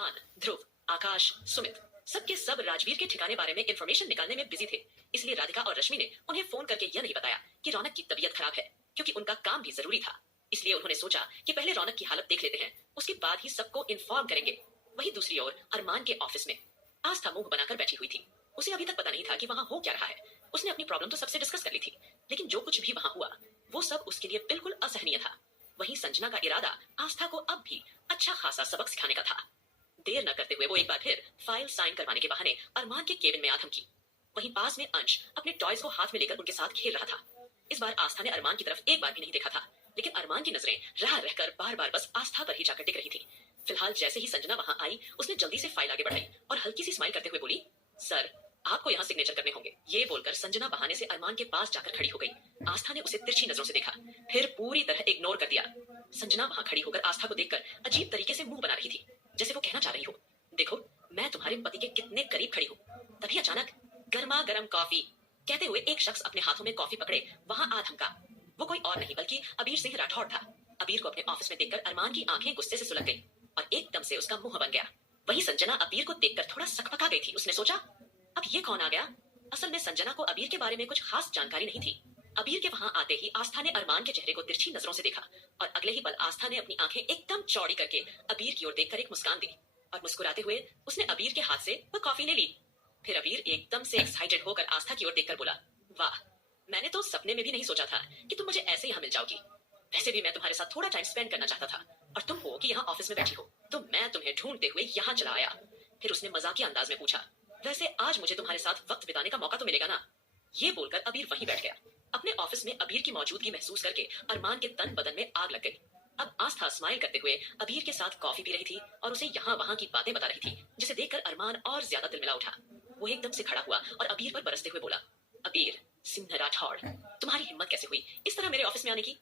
हान, ध्रुव, आकाश, सुमित सबके सब राजवीर के ठिकाने बारे में इंफॉर्मेशन निकालने में बिजी थे। इसलिए राधिका और रश्मि ने उन्हें फोन करके यह नहीं बताया कि रौनक की तबीयत खराब है, क्योंकि उनका काम भी जरूरी था। इसलिए उन्होंने सोचा कि पहले रौनक की हालत देख लेते हैं, उसके बाद ही सबको इन्फॉर्म करेंगे। वहीं दूसरी ओर अरमान के ऑफिस में आस्था मुंह बनाकर बैठी हुई थी। उसे अभी तक पता नहीं था कि वहां हो क्या रहा है। उसने अपनी प्रॉब्लम तो सबसे डिस्कस कर ली थी, लेकिन जो कुछ भी वहां हुआ वो सब उसके लिए बिल्कुल असहनीय था। वहीं संजना का इरादा आस्था को अब भी अच्छा खासा सबक सिखाने का था। देर न करते हुए वो एक बार फिर फाइल साइन करवाने के बहाने अरमान के केबिन में आ थमकी। वहीं पास में अंश अपने टॉयज को हाथ में लेकर उनके साथ खेल रहा था। इस बार आस्था ने अरमान की तरफ एक बार भी नहीं देखा था, लेकिन अरमान की नजरें रह रहकर बार बार बस आस्था पर ही जाकर टिक रही थी। फिलहाल जैसे ही संजना वहां आई, उसने जल्दी से फाइल आगे बढ़ाई और हल्की सी स्माइल करते हुए बोली, सर आपको यहाँ सिग्नेचर करने होंगे। ये बोलकर संजना बहाने से अरमान के पास जाकर खड़ी हो गई। आस्था ने उसे तिरछी नजरों से देखा, फिर पूरी तरह इग्नोर कर दिया। संजना वहां खड़ी होकर आस्था को देखकर अजीब तरीके से मुंह बना रही थी, जैसे वो कहना चाह रही हो, देखो मैं तुम्हारे पति के कितने करीब खड़ी हूँ। तभी अचानक गर्मा गर्म कॉफी कहते हुए एक शख्स अपने हाथों में कॉफी पकड़े वहां आ धमका। वो कोई और नहीं बल्कि अबीर सिंह राठौड़ था। अबीर को अपने ऑफिस में देखकर अरमान की आंखें गुस्से से सुलग गई और एकदम से उसका मुंह बन गया। वहीं संजना अबीर को देखकर थोड़ा सकपका गई थी। उसने सोचा, अब ये कौन आ गया। असल में संजना को अबीर के बारे में कुछ खास जानकारी नहीं थी। अबीर के वहां आते ही आस्था ने अरमान के चेहरे को तिरछी नजरों से देखा और अगले ही पल आस्था ने अपनी आंखें एकदम चौड़ी करके अबीर की ओर देखकर एक मुस्कान दी और मुस्कुराते हुए उसने अबीर के हाथ से वो कॉफी ले ली। फिर अबीर एकदम से एक्साइटेड होकर आस्था की ओर देखकर बोला, वाह, मैंने तो सपने में भी नहीं सोचा था कि तुम मुझे ऐसे यहाँ मिल जाओगी। वैसे भी मैं तुम्हारे साथ थोड़ा टाइम स्पेंड करना चाहता था और तुम हो कि यहाँ ऑफिस में बैठी हो, तो मैं तुम्हें ढूंढते हुए यहाँ चला आया। फिर उसने मजाकिया अंदाज में पूछा, वैसे आज मुझे तुम्हारे साथ वक्त बिताने का मौका तो मिलेगा ना। ये बोलकर अबीर वहीं बैठ गया। अपने ऑफिस में अबीर की मौजूदगी महसूस करके अरमान के तन बदन में आग लग गई। अब आस्था स्माइल करते हुए अबीर के साथ कॉफी पी रही थी और उसे यहाँ वहां की बातें बता रही थी, जिसे देखकर अरमान और ज्यादा तिलमिला उठा। वो एकदम से खड़ा हुआ और अबीर पर बरसते हुए बोला, अबीर सिंह राठौड़, तुम्हारी हिम्मत कैसे हुई इस तरह मेरे ऑफिस में आने की।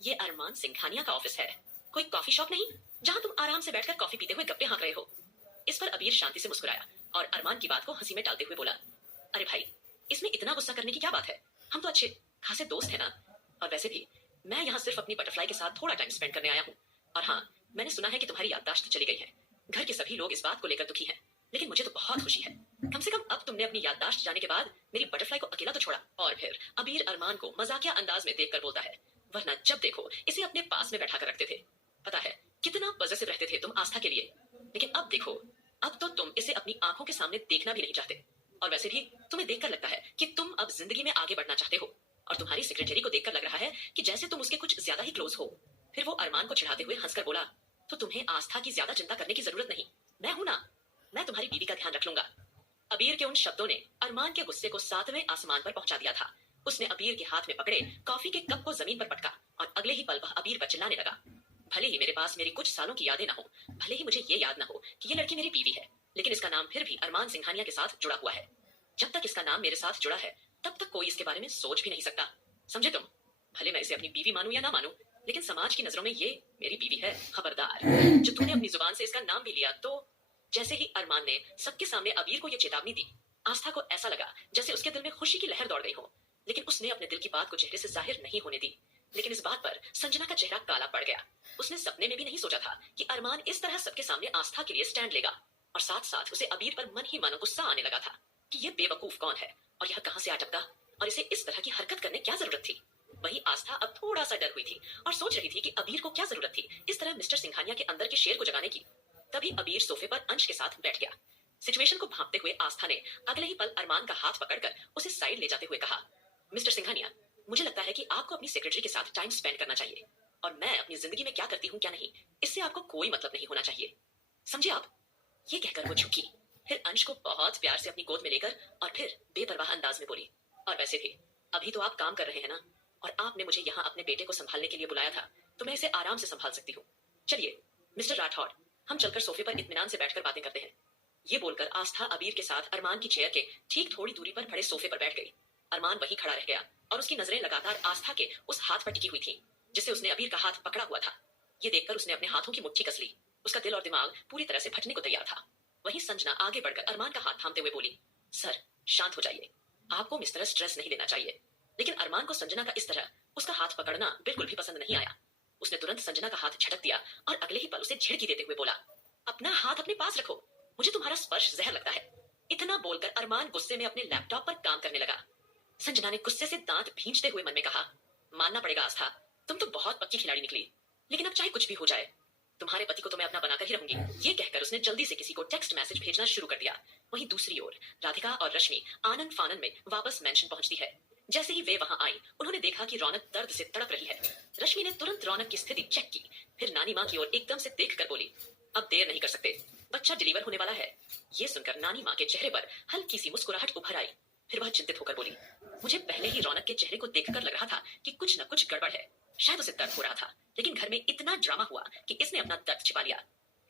ये अरमान सिंघानिया का ऑफिस है, कोई कॉफी शॉप नहीं जहाँ तुम आराम से बैठकर कॉफी पीते हुए गप्पे हाँक रहे हो। इस पर अबीर शांति से मुस्कुराया और अरमान की बात को हंसी में टालते हुए बोला, अरे भाई, इसमें इतना गुस्सा करने की क्या बात है, हम तो अच्छे खासे दोस्त हैं ना। और वैसे भी मैं यहाँ सिर्फ अपनी बटरफ्लाई के साथ थोड़ा टाइम स्पेंड करने आया हूँ। और हाँ, मैंने सुना है कि तुम्हारी याददाश्त चली गई है। घर के सभी लोग इस बात को लेकर दुखी हैं, लेकिन मुझे तो बहुत खुशी है। कम से कम अब तुमने अपनी याददाश्त जाने के बाद मेरी बटरफ्लाई को अकेला तो छोड़ा। और फिर अबीर अरमान को मजाकिया अंदाज में देखकर बोलता है, वरना जब देखो इसे अपने पास में बैठा कर रखते थे। पता है कितना पॉजिटिव रहते थे तुम आस्था के लिए, लेकिन अब देखो, अब तो तुम इसे अपनी आंखों के सामने देखना भी नहीं चाहते। और वैसे भी तुम्हें देखकर लगता है कि तुम अब जिंदगी में आगे बढ़ना चाहते हो। और तुम्हारी सेक्रेटरी को देखकर लग रहा है कि जैसे तुम उसके कुछ ज्यादा ही क्लोज हो। फिर वो अरमान को चिढ़ाते हुए हंसकर बोला, तो तुम्हें आस्था की ज्यादा चिंता करने की जरूरत नहीं, मैं हूं ना, मैं तुम्हारी बीवी का ध्यान रख लूंगा। अबीर के उन शब्दों ने अरमान के गुस्से को 7वें आसमान पर पहुंचा दिया था। उसने अबीर के हाथ में पकड़े कॉफी के कप को जमीन पर पटका और अगले ही पल वह अबीर पर चिल्लाने लगा, भले ही मेरे पास मेरी कुछ सालों की यादें ना हो, भले ही मुझे ये याद ना हो कि ये लड़की मेरी बीवी है, लेकिन इसका नाम फिर भी अरमान सिंघानिया के साथ जुड़ा हुआ है। जब तक इसका नाम मेरे साथ जुड़ा है तब तक कोई इसके बारे में सोच भी नहीं सकता, समझे तुम। भले मैं इसे अपनी बीवी मानूं या ना मानूं, लेकिन समाज की नजरों में ये मेरी बीवी है। खबरदार, जो तूने अपनी जुबान से इसका नाम भी लिया तो। जैसे ही अरमान ने सबके सामने अबीर को यह चेतावनी दी, आस्था को ऐसा लगा जैसे उसके दिल में खुशी की लहर दौड़ गई हो, लेकिन उसने अपने दिल की बात को चेहरे से जाहिर नहीं होने दी। लेकिन इस बात पर संजना का चेहरा काला पड़ गया। उसने सपने में भी नहीं सोचा था कि अरमान इस तरह सबके सामने आस्था के लिए स्टैंड लेगा। और साथ साथ उसे अबीर पर मन ही मन गुस्सा आने लगा था कि ये बेवकूफ कौन है और यह कहां से आ टपका और इसे इस तरह की हरकत करने क्या जरूरत थी। वही आस्था अब थोड़ा सा डर हुई थी और सोच रही थी कि अबीर को क्या जरूरत थी इस तरह मिस्टर सिंघानिया के अंदर के शेर को जगाने की। तभी अबीर सोफे पर अंश के साथ बैठ गया। सिचुएशन को भांपते हुए आस्था ने अगले ही पल अरमान का हाथ पकड़कर उसे साइड ले जाते हुए कहा, मिस्टर सिंघानिया, मुझे लगता है कि आपको अपनी सेक्रेटरी के साथ टाइम स्पेंड करना चाहिए और मैं अपनी जिंदगी में क्या करती हूँ क्या नहीं, इससे आपको कोई मतलब नहीं होना चाहिए, समझे आप। ये कहकर वो झुकी, फिर अंश को बहुत प्यार से अपनी गोद में लेकर और फिर बेपरवाह अंदाज में बोली, और वैसे भी अभी तो आप काम कर रहे हैं ना, और आपने मुझे यहाँ अपने बेटे को संभालने के लिए बुलाया था, तो मैं इसे आराम से संभाल सकती हूँ। चलिए मिस्टर राठौड़, हम चलकर सोफे पर इत्मीनान से बैठकर बातें करते हैं। ये बोलकर आस्था अबीर के साथ अरमान की चेयर के ठीक थोड़ी दूरी पर खड़े सोफे पर बैठ गई। अरमान वहीं खड़ा रह गया और उसकी नजरें लगातार आस्था के उस हाथ पर टिकी हुई थी जिससे उसने अबीर का हाथ पकड़ा हुआ था। ये देखकर उसने अपने हाथों की मुट्ठी कस ली। उसका दिल और दिमाग पूरी तरह से फटने को तैयार था। वहीं संजना आगे बढ़कर अरमान का हाथ थामते हुए बोली, सर शांत हो जाइए, आपको इस तरह स्ट्रेस नहीं लेना चाहिए। लेकिन अरमान को संजना का इस तरह उसका हाथ पकड़ना बिल्कुल भी पसंद नहीं आया। उसने तुरंत संजना का हाथ झटक दिया और अगले ही पल उसे झिड़की देते हुए बोला, अपना हाथ अपने पास रखो, मुझे तुम्हारा स्पर्श जहर लगता है। इतना बोलकर अरमान गुस्से में अपने लैपटॉप पर काम करने लगा। संजना ने गुस्से से दांत भींचते हुए मन में कहा, मानना पड़ेगा आस्था, तुम तो बहुत पक्की खिलाड़ी निकली। लेकिन अब चाहे कुछ भी हो जाए, तुम्हारे पति को तो मैं अपना बनाकर ही रहूंगी। ये कहकर उसने जल्दी से किसी को टेक्स्ट मैसेज भेजना शुरू कर दिया। वहीं दूसरी ओर राधिका और रश्मि आनंद फानन में वापस मेंशन पहुंचती है। जैसे ही वे वहां आई, उन्होंने देखा कि रौनक दर्द से तड़प रही है। रश्मि ने तुरंत रौनक की स्थिति चेक की, फिर नानी माँ की ओर एकदम से देखकर बोली, अब देर नहीं कर सकते, बच्चा डिलीवर होने वाला है। ये सुनकर नानी माँ के चेहरे पर हल्की सी मुस्कुराहट उभर आई। फिर वह चिंतित होकर बोली, मुझे पहले ही रौनक के चेहरे को देखकर लग रहा था कि कुछ न कुछ गड़बड़ है। शायद उसे दर्द हो रहा था, लेकिन घर में इतना ड्रामा हुआ कि इसने अपना दर्द छिपा लिया।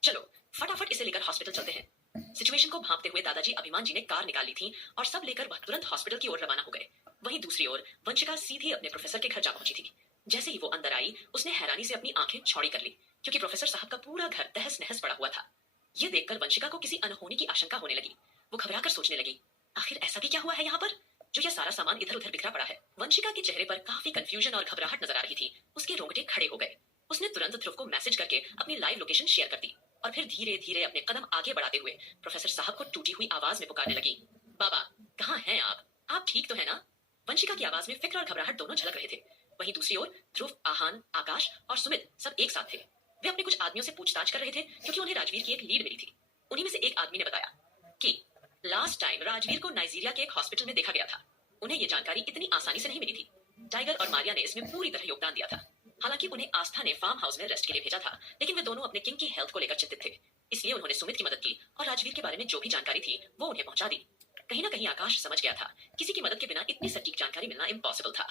चलो फटाफट इसे लेकर हॉस्पिटल चलते हैं। सिचुएशन को भांपते हुए दादाजी अभिमान जी ने कार निकाल ली थी और सब लेकर वह तुरंत हॉस्पिटल की ओर रवाना हो गए। वहीं दूसरी ओर वंशिका सीधे अपने प्रोफेसर के घर जा पहुंची थी। जैसे ही वो अंदर आई, उसने हैरानी से अपनी आंखें चौड़ी कर ली, क्योंकि प्रोफेसर साहब का पूरा घर तहस नहस पड़ा हुआ था। ये देखकर वंशिका को किसी अनहोनी की आशंका होने लगी। वो घबराकर सोचने लगी, आखिर ऐसा भी क्या हुआ है यहाँ पर जो यह सारा सामान इधर उधर बिखरा पड़ा है। वंशिका के चेहरे पर काफी कंफ्यूजन और घबराहट नजर आ रही थी। उसके रोंगटे खड़े हो गए। उसने तुरंत ध्रुव को मैसेज करके अपनी लाइव लोकेशन शेयर कर दी और फिर धीरे धीरे अपने कदम आगे बढ़ाते हुए प्रोफेसर साहब को टूटी हुई आवाज में पुकारने लगी, बाबा कहाँ हैं आप ठीक तो है ना? वंशिका की आवाज में फिक्र और घबराहट दोनों झलक रहे थे। वहीं दूसरी ओर ध्रुव, आहान, आकाश और सुमित सब एक साथ थे। वे अपने कुछ आदमियों से पूछताछ कर रहे थे, क्योंकि उन्हें राजवीर की एक लीड मिली थी। उन्हीं में से एक आदमी ने बताया कि लास्ट टाइम राजवीर को नाइजीरिया के एक हॉस्पिटल में देखा गया था। उन्हें ये जानकारी इतनी आसानी से नहीं मिली थी। टाइगर और मारिया ने इसमें पूरी तरह योगदान दिया था। हालांकि उन्हें आस्था ने फार्म हाउस में रेस्ट के लिए भेजा था, लेकिन वे दोनों अपने किंग की हेल्थ को लेकर चिंतित थे। इसलिए उन्होंने सुमित की मदद की और राजवीर के बारे में जो भी जानकारी थी वो उन्हें पहुंचा दी। कहीं ना कहीं आकाश समझ गया था, किसी की मदद के बिना इतनी सटीक जानकारी मिलना इम्पॉसिबल था।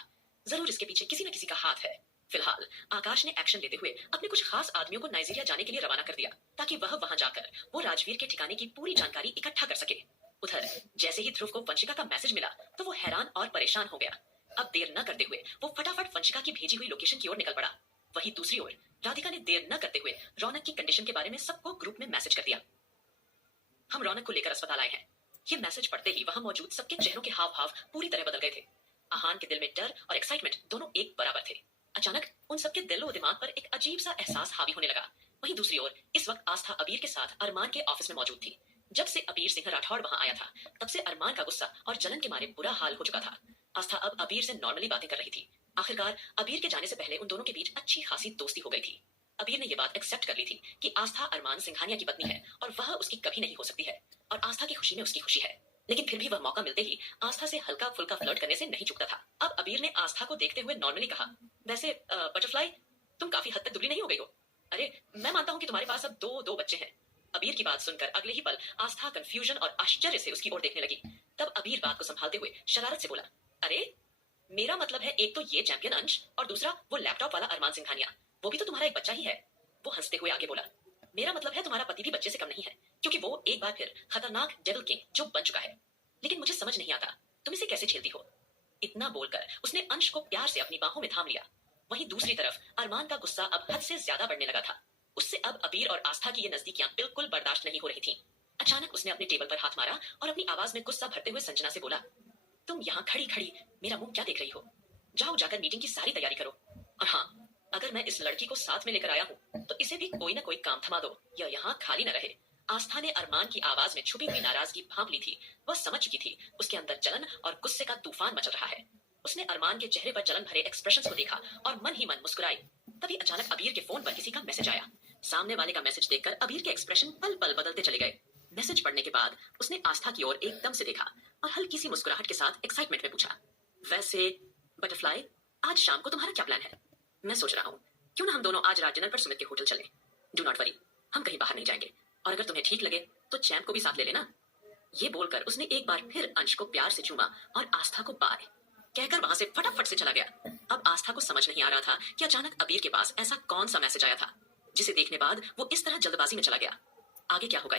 जरूर इसके पीछे किसी न किसी का हाथ है। फिलहाल आकाश ने एक्शन लेते हुए अपने कुछ खास आदमियों को नाइजीरिया जाने के लिए रवाना कर दिया, ताकि वह वहां जाकर वो राजवीर के ठिकाने की पूरी जानकारी इकट्ठा कर सके। उधर जैसे ही ध्रुव को वंशिका का मैसेज मिला तो वो हैरान और परेशान हो गया। अब देर न करते हुए वो फटाफट वंशिका की भेजी हुई लोकेशन की ओर निकल पड़ा। वहीं दूसरी ओर राधिका ने देर न करते हुए रौनक की कंडीशन के बारे में सबको ग्रुप में मैसेज कर दिया, हम रौनक को लेकर अस्पताल आए हैं। ये मैसेज पढ़ते ही वहां मौजूद सबके चेहरों के हाव भाव पूरी तरह बदल गए थे। आहान के दिल में डर और एक्साइटमेंट दोनों एक बराबर थे। अचानक उन सबके दिल और दिमाग पर एक अजीब सा एहसास हावी होने लगा। वहीं दूसरी ओर इस वक्त आस्था अबीर के साथ अरमान के ऑफिस में मौजूद थी। जब से अबीर सिंह राठौड़ वहां आया था, तब से अरमान का गुस्सा और जलन के मारे बुरा हाल हो चुका था। आस्था अब अबीर से नॉर्मली बातें कर रही थी। आखिरकार अबीर के जाने से पहले उन दोनों के बीच अच्छी खासी दोस्ती हो गई थी। अबीर ने यह बात एक्सेप्ट कर ली थी कि आस्था अरमान सिंघानिया की पत्नी है और वह उसकी कभी नहीं हो सकती है, और आस्था की खुशी में उसकी खुशी है। लेकिन फिर भी वह मौका मिलते ही आस्था से हल्का फुल्का फ्लर्ट करने से नहीं चूकता था। अब अबीर ने आस्था को देखते हुए नॉर्मली कहा, वैसे बटरफ्लाई, तुम काफी हद तक दुबली नहीं हो गई हो? अरे मैं मानता हूँ कि तुम्हारे पास अब दो बच्चे हैं। अबीर की बात सुनकर अगले ही पल आस्था कंफ्यूजन और आश्चर्य से उसकी ओर देखने लगी। तब अबीर बात को संभालते हुए शरारत से बोला, अरे मेरा मतलब है एक तो ये चैंपियन अंश और दूसरा वो लैपटॉप वाला अरमान सिंघानिया, वो भी तो तुम्हारा एक बच्चा ही है। वो हंसते हुए आगे बोला, मेरा मतलब है तुम्हारा पति भी बच्चे से कम नहीं है, क्योंकि वो एक बार फिर खतरनाक डेविल किंग जो बन चुका है। लेकिन मुझे समझ नहीं आता तुम इसे कैसे झेलती हो। इतना बोलकर उसने अंश को प्यार से अपनी बाहों में थाम लिया। वहीं दूसरी तरफ अरमान का गुस्सा अब हद से ज्यादा बढ़ने लगा था। उससे अब अबीर और आस्था की ये नजदीकियां बिल्कुल बर्दाश्त नहीं हो रही थी। अचानक उसने अपने टेबल पर हाथ मारा और अपनी आवाज में गुस्सा भरते हुए संजना से बोला, तुम यहाँ खड़ी खड़ी मेरा मुंह क्या देख रही हो? जाओ जाकर मीटिंग की सारी तैयारी करो। और हाँ, अगर मैं इस लड़की को साथ में लेकर आया हूँ तो इसे भी कोई ना कोई काम थमा दो, यह यहाँ खाली न रहे। आस्था ने अरमान की आवाज में छुपी हुई नाराजगी भांप ली थी। वह समझ चुकी थी उसके अंदर जलन और गुस्से का तूफान मचल रहा है। उसने अरमान के चेहरे पर जलन भरे एक्सप्रेशंस को देखा और मन ही मन मुस्कुराई। तभी अचानक अबीर के फोन पर किसी का मैसेज आया। सामने वाले का मैसेज देखकर अबीर के एक्सप्रेशन पल पल बदलते चले गए। मैसेज पढ़ने के बाद उसने आस्था की ओर एकदम से देखा और हल्की सी मुस्कुराहट के साथ एक्साइटमेंट में पूछा, वैसे बटरफ्लाई, आज शाम को तुम्हारा क्या प्लान है? मैं सोच रहा हूँ क्यों ना हम दोनों आज रात डिनर पर सुमित के होटल चलें। डू नॉट वरी, हम कहीं बाहर नहीं जाएंगे, और अगर तुम्हें ठीक लगे तो चैंप को भी साथ ले लेना। ये बोलकर उसने एक बार फिर अंश को प्यार से चूमा और आस्था को बाय कहकर वहां से फटाफट से चला गया। अब आस्था को समझ नहीं आ रहा था कि अचानक अबीर के पास ऐसा कौन सा मैसेज आया था जिसे देखने बाद वो इस तरह जल्दबाजी में चला गया। आगे क्या होगा